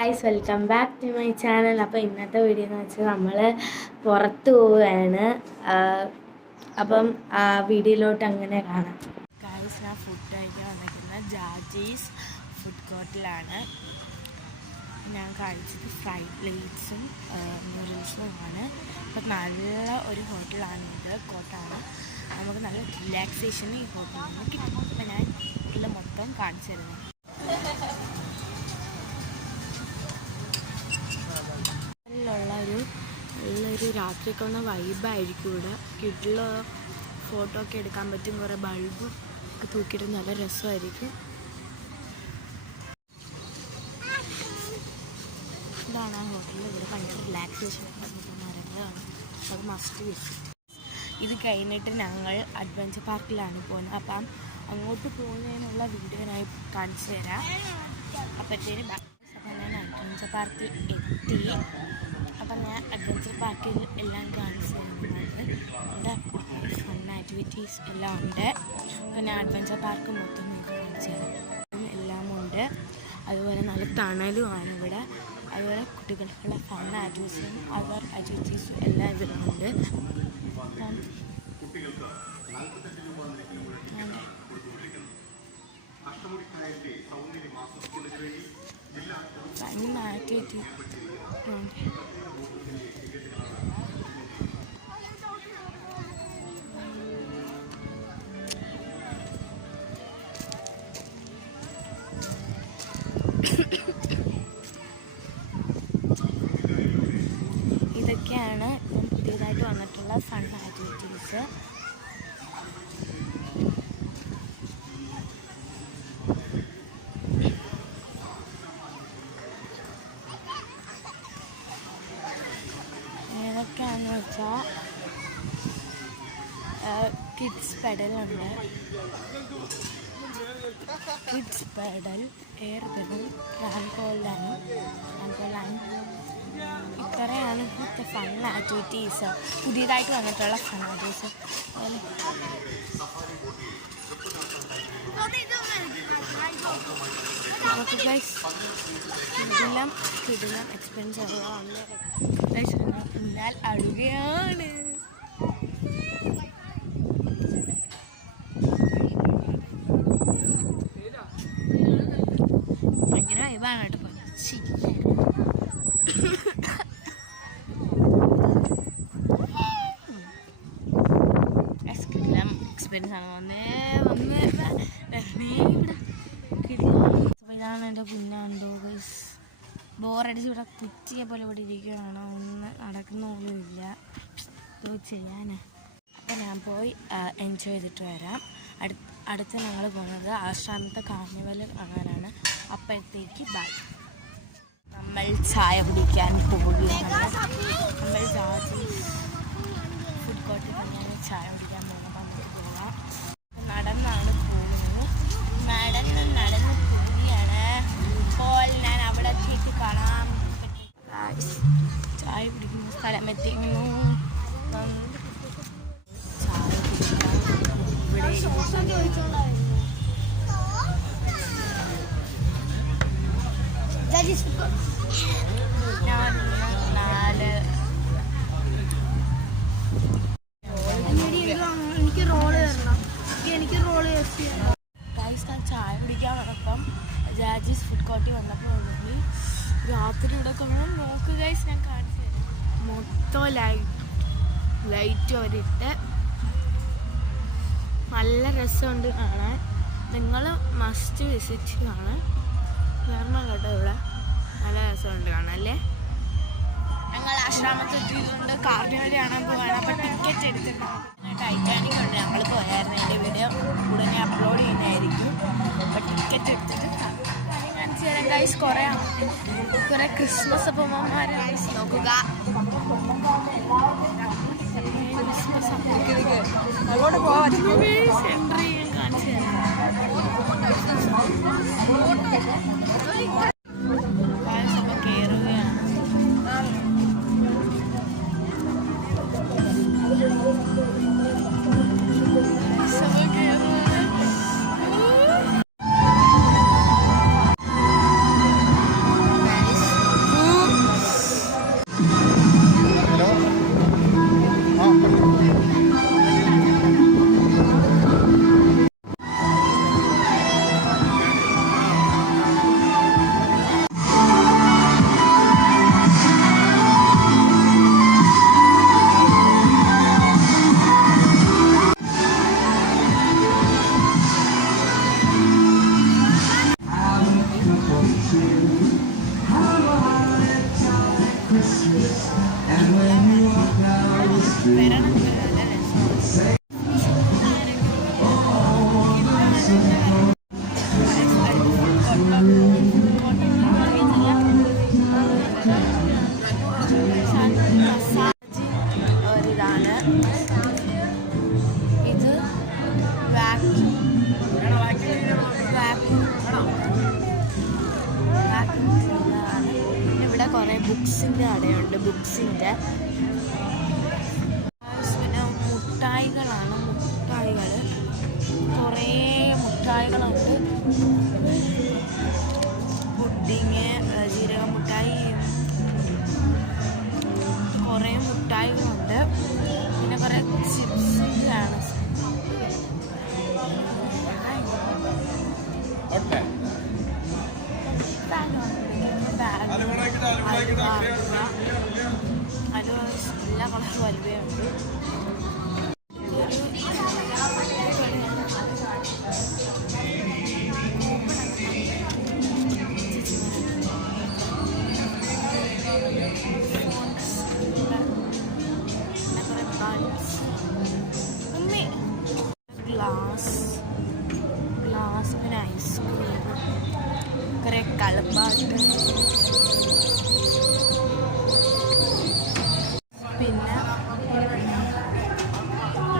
Guys, welcome back to my channel. അപ്പോൾ ഇന്നത്തെ video എന്ന് വെച്ചാൽ നമ്മൾ പുറത്ത് പോവുകയാണ്. അപ്പം ആ വീഡിയോയിലോട്ട് അങ്ങനെ കാണാം. ഗൈസ്, ഞാൻ ഫുഡ് കഴിക്കാൻ വന്നിരിക്കുന്നത് ജാജീസ് ഫുഡ് കോർട്ടിലാണ്. ഞാൻ കഴിച്ചത് ഫ്രൈഡ് പ്ലേറ്റ്സും നൂഡിൽസുമാണ്. അപ്പം നല്ല ഒരു ഹോട്ടലാണ്, ഇത് കോട്ടാണ്. നമുക്ക് നല്ല റിലാക്സേഷൻ ഈ ഹോട്ടലിൽ നിന്ന് കിട്ടും. അപ്പം ഞാൻ ഹോട്ടലിൽ മൊത്തം കാണിച്ചു തരുന്നത്. നല്ലൊരു രാത്രിക്കുള്ള വൈബായിരിക്കും ഇവിടെ. കിഡില് ഫോട്ടോ ഒക്കെ എടുക്കാൻ പറ്റും. കുറേ ബൾബ് ഒക്കെ തൂക്കിയിട്ട് നല്ല രസമായിരിക്കും. ഇതാണ് ആ ഹോട്ടലിൽ. ഇവിടെ ഭയങ്കര റിലാക്സേഷൻ മരങ്ങളാണ്. അത് മസ്റ്റ് വിസിറ്റ്. ഇത് കഴിഞ്ഞിട്ട് ഞങ്ങൾ അഡ്വഞ്ചർ പാർക്കിലാണ് പോകുന്നത്. അപ്പം അങ്ങോട്ട് പോകുന്നതിനുള്ള വീഡിയോ ഞാൻ കാണിച്ചു തരാം. അപ്പോഴത്തേനും അപ്പം ഞാൻ അഡ്വഞ്ചർ പാർക്കിൽ എത്തി. അപ്പം ഞാൻ അഡ്വഞ്ചർ പാർക്കിൽ എല്ലാം കാണിച്ചു തരുന്നുണ്ട്. ഇവിടെ ഫൺ ആക്ടിവിറ്റീസ് എല്ലാം ഉണ്ട്. അപ്പം ഞാൻ അഡ്വഞ്ചർ പാർക്ക് മൊത്തം നിങ്ങൾക്ക് കാണിച്ചു തരാം. എല്ലാം ഉണ്ട്. അതുപോലെ നല്ല തണലുമാണ് ഇവിടെ. അതുപോലെ കുട്ടികൾക്കുള്ള ഫൺ ആക്ടിവിറ്റീസും അതർ ആക്ടിവിറ്റീസും എല്ലാം ഇതിലുണ്ട്. ഫൺ ആക്ടിവിറ്റി ഇതൊക്കെയാണ് പുതിയതായിട്ട് വന്നിട്ടുള്ള ഫൺ ആക്ടിവിറ്റീസ്. ഏതൊക്കെയാണെന്ന് വെച്ചാൽ കിഡ്സ് പെഡലുണ്ട്, kids pedal, air balloon, trampoline. ഇത്രയാണ് ഇപ്പോഴത്തെ ഫൺ ആക്ടിവിറ്റീസ്, പുതിയതായിട്ട് വന്നിട്ടുള്ള ഫൺ ആക്ടിവിറ്റീസ്. ഇതെല്ലാം എക്സ്പെൻസീവ് ആണ്. എന്നാൽ അടുകയാണ്. ഭയങ്കര വൈബാണ് കേട്ടോ. എക്സ്പീരിയൻസ് ആണ്. ഇതാണ് എൻ്റെ കുഞ്ഞാണ്ടോ ഗൈസ്. ബോറടിച്ച് ഇവിടെ കുറ്റിയെ പോലെ ഇവിടെ ഇരിക്കുകയാണ്. ഒന്നും നടക്കുന്നൊന്നുമില്ല. ഇത് ചെയ്യാനാ. അപ്പം ഞാൻ പോയി എൻജോയ് ചെയ്തിട്ട് വരാം. അടുത്ത് ഞങ്ങൾ പോകുന്നത് ആശ്രാമത്തെ കാർണിവൽ കാണാനാണ്. അപ്പോഴത്തേക്ക് ബൈ. നമ്മൾ ചായ കുടിക്കാൻ പോവുകയാണ്. നമ്മൾ ജാജീസ് ഫുഡ് കോർട്ടിൽ തന്നെയാണ് ചായ കുടിക്കാൻ പോകുന്നത്. നമുക്ക് പോകാം. നടന്നാണ് പോകുന്നത്. നടന്ന് പോവുകയാണ്. അപ്പോൾ ഞാൻ അവിടെ എത്തിയിട്ട് കാണാം. ചായ കുടിക്കുന്ന സ്ഥലം എത്തിക്കുന്നു. ചായ കുടിക്കാൻ ഇവിടെ ഞാൻ 4 ഗൈസ്, ഞാൻ ചായ കുടിക്കാൻ വന്നപ്പം ജാജീസ് ഫുഡ് കോർട്ടിൽ വന്നപ്പോൾ ഉണ്ടെങ്കിൽ രാത്രി ഇവിടെ കാണാൻ നോക്ക് ഗൈസ്. ഞാൻ കാണിച്ചു തരാം. മൊത്തം ലൈറ്റ് അവരിട്ട് നല്ല രസമുണ്ട് കാണാൻ. നിങ്ങൾ മസ്റ്റ് വിസിറ്റ് കാണാൻ വരണം കേട്ടോ. ഇവിടെ നല്ല രസമുണ്ട് കാണാൻ അല്ലേ. ഞങ്ങൾ ആശ്രാമത്തിൽ എത്തിയതുകൊണ്ട് കാർണിവൽ കാണാൻ പോവാണ്. അപ്പം ടിക്കറ്റ് എടുത്തിട്ടുണ്ട്. ടൈറ്റാനിക് ഉണ്ട്, ഞങ്ങൾ പോയായിരുന്നു. എൻ്റെ വീഡിയോ ഉടനെ അപ്ലോഡ് ചെയ്യുന്നതായിരിക്കും. അപ്പം ടിക്കറ്റ് എടുത്തിട്ട് കാണിച്ചു തരാം ഗൈസ്. കുറേ ക്രിസ്മസ് അപ്പന്മാർ നോക്കുക. ക്രിസ്മസ് അങ്ങോട്ട് പോവാൻ എൻട്രി ചെയ്യാൻ കാണിച്ചു തരാം. കയറുകയാണ്. കുറേ ബുക്സിൻ്റെ കടയുണ്ട്. ബുക്സിൻ്റെ പിന്നെ മുട്ടായികളാണ്. മുട്ടായികൾ കുറേ മുട്ടായികളുണ്ട്. പുഡിങ്, ജീരക മുട്ടായി, കുറേ മുട്ടായികളുണ്ട്. പിന്നെ കുറേ ചിപ്സിൻ്റെയാണ്. അത് എല്ലാ കളർ വലുവയുണ്ട്. ഗ്ലാസ് പിന്നെ ഐസ്ക്രീം, കുറേ കളിപ്പാട്ട്, പിന്നെ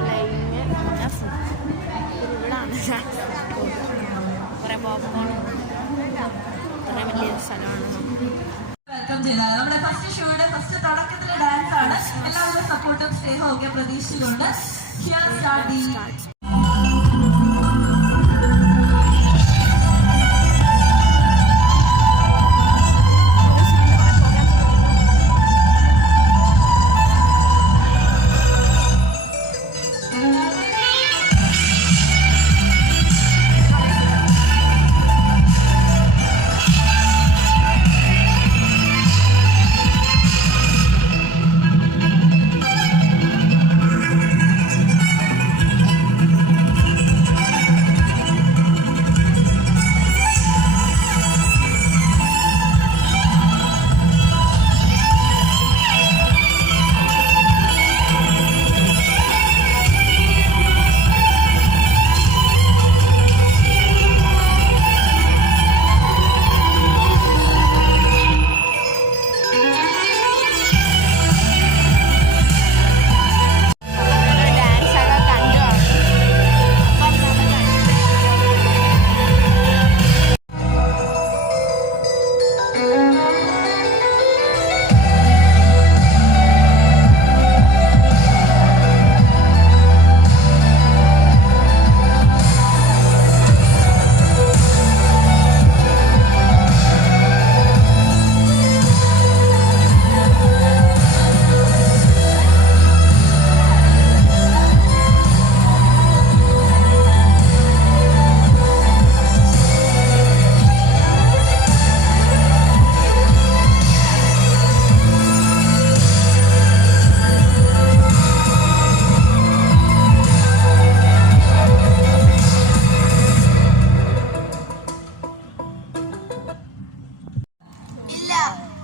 ലൈന്, പിന്നെ ഇവിടാണ് കുറേ പോപ്കോൺ, കുറേ വലിയൊരു സ്ഥലമാണ്. വെൽക്കം ചെയ്താൽ നമ്മുടെ ഫസ്റ്റ് ഷോയുടെ ഫസ്റ്റ് തുടക്കത്തിലെ ഡാൻസ് ആണ്. എല്ലാവരുടെ സപ്പോർട്ടും സ്നേഹവും ഒക്കെ പ്രതീക്ഷിച്ചുകൊണ്ട്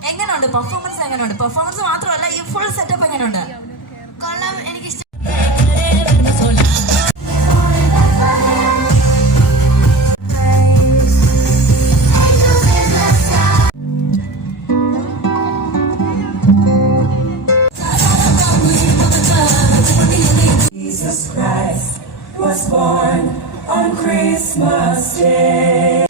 എങ്ങനെയുണ്ട് പെർഫോമൻസ്? എങ്ങനെയുണ്ട് പെർഫോമൻസ്? മാത്രമല്ല ഈ ഫുൾ സെറ്റപ്പ് എങ്ങനെയുണ്ട്? കൊള്ളാം, എനിക്കിഷ്ടം. Jesus Christ was born on Christmas Day.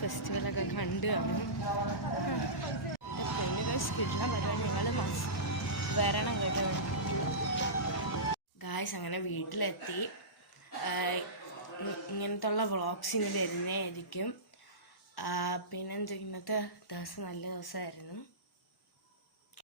ഫെസ്റ്റിവലൊക്കെ കണ്ട് കാണും. കിട്ടുന്ന പരിപാടി നിങ്ങൾ വരണം കേട്ടോ. ഗായ്സ് അങ്ങനെ വീട്ടിലെത്തി. ഇങ്ങനത്തുള്ള വ്ളോഗ്സ് ഇനി വരുന്നതായിരിക്കും. പിന്നെ ഇന്നത്തെ ദിവസം നല്ല ദിവസമായിരുന്നു.